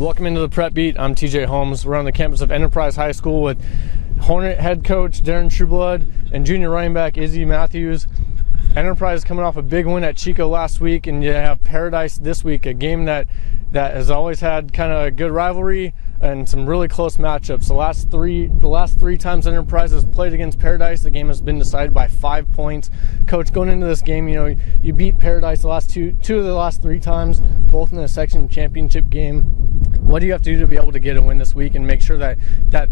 Welcome into the Prep Beat. I'm TJ Holmes. We're on the campus of Enterprise High School with Hornet head coach Darren Trueblood and junior running back Izzy Matthews. Enterprise coming off a big win at Chico last week, and you have Paradise this week, a game that has always had kind of a good rivalry and some really close matchups. The last three times Enterprise has played against Paradise, the game has been decided by 5 points. Coach, going into this game, you beat Paradise the last two of the last 3 times, both in the section championship game. What do you have to do to be able to get a win this week and make sure that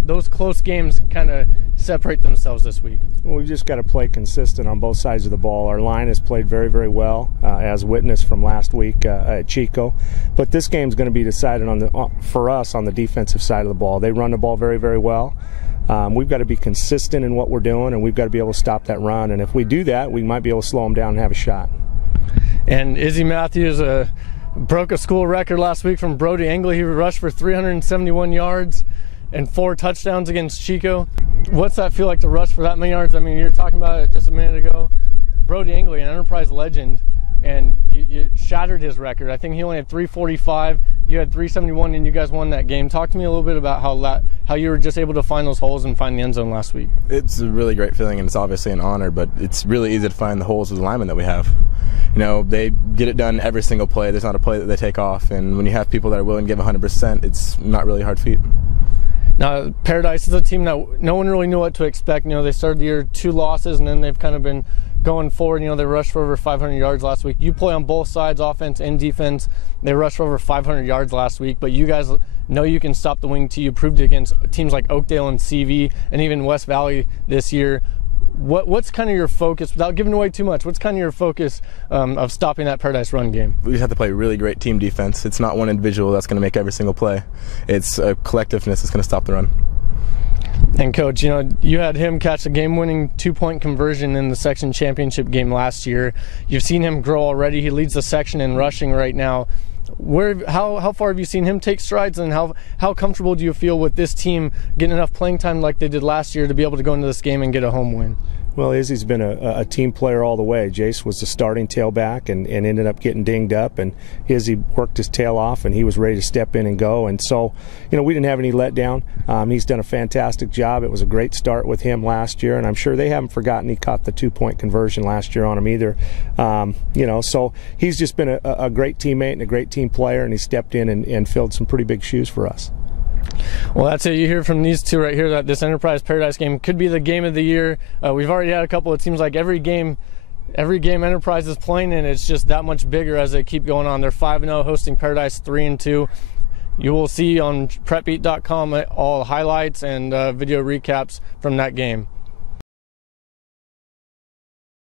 those close games kind of separate themselves this week? Well, we've just got to play consistent on both sides of the ball. Our line has played very, very well, as witnessed from last week at Chico. But this game's going to be decided for us on the defensive side of the ball. They run the ball very, very well. We've got to be consistent in what we're doing, and we've got to be able to stop that run. And if we do that, we might be able to slow them down and have a shot. And Izzy Matthews broke a school record last week from Brody Angley. He rushed for 371 yards and 4 touchdowns against Chico. What's that feel like to rush for that many yards? I mean, you were talking about it just a minute ago. Brody Angley, an Enterprise legend, and you shattered his record. I think he only had 345. You had 371, and you guys won that game. Talk to me a little bit about how you were just able to find those holes and find the end zone last week. It's a really great feeling, and it's obviously an honor, but it's really easy to find the holes with the linemen that we have. They get it done every single play. There's not a play that they take off, and when you have people that are willing to give 100%, it's not really a hard feat. Now, Paradise is a team that no one really knew what to expect. They started the year 2 losses, and then they've kind of been going forward. They rushed for over 500 yards last week. You play on both sides, offense and defense. They rushed for over 500 yards last week, but you guys know you can stop the wing tee. You proved it against teams like Oakdale and CV and even West Valley this year. What's kind of your focus, without giving away too much, what's kind of your focus of stopping that Paradise run game? We just have to play really great team defense. It's not one individual that's going to make every single play. It's a collectiveness that's going to stop the run. And Coach, you had him catch a game-winning 2-point conversion in the section championship game last year. You've seen him grow already. He leads the section in rushing right now. How far have you seen him take strides, and how comfortable do you feel with this team getting enough playing time like they did last year to be able to go into this game and get a home win? Well, Izzy's been a team player all the way. Jace was the starting tailback and ended up getting dinged up, and Izzy worked his tail off, and he was ready to step in and go. And so, we didn't have any letdown. He's done a fantastic job. It was a great start with him last year, and I'm sure they haven't forgotten he caught the 2-point conversion last year on him either. So he's just been a great teammate and a great team player, and he stepped in and filled some pretty big shoes for us. Well, that's it. You hear from these two right here that this Enterprise Paradise game could be the game of the year. We've already had a couple. It seems like every game Enterprise is playing, and it's just that much bigger as they keep going on. They're 5-0, hosting Paradise 3-2. You will see on prepbeat.com all highlights and video recaps from that game.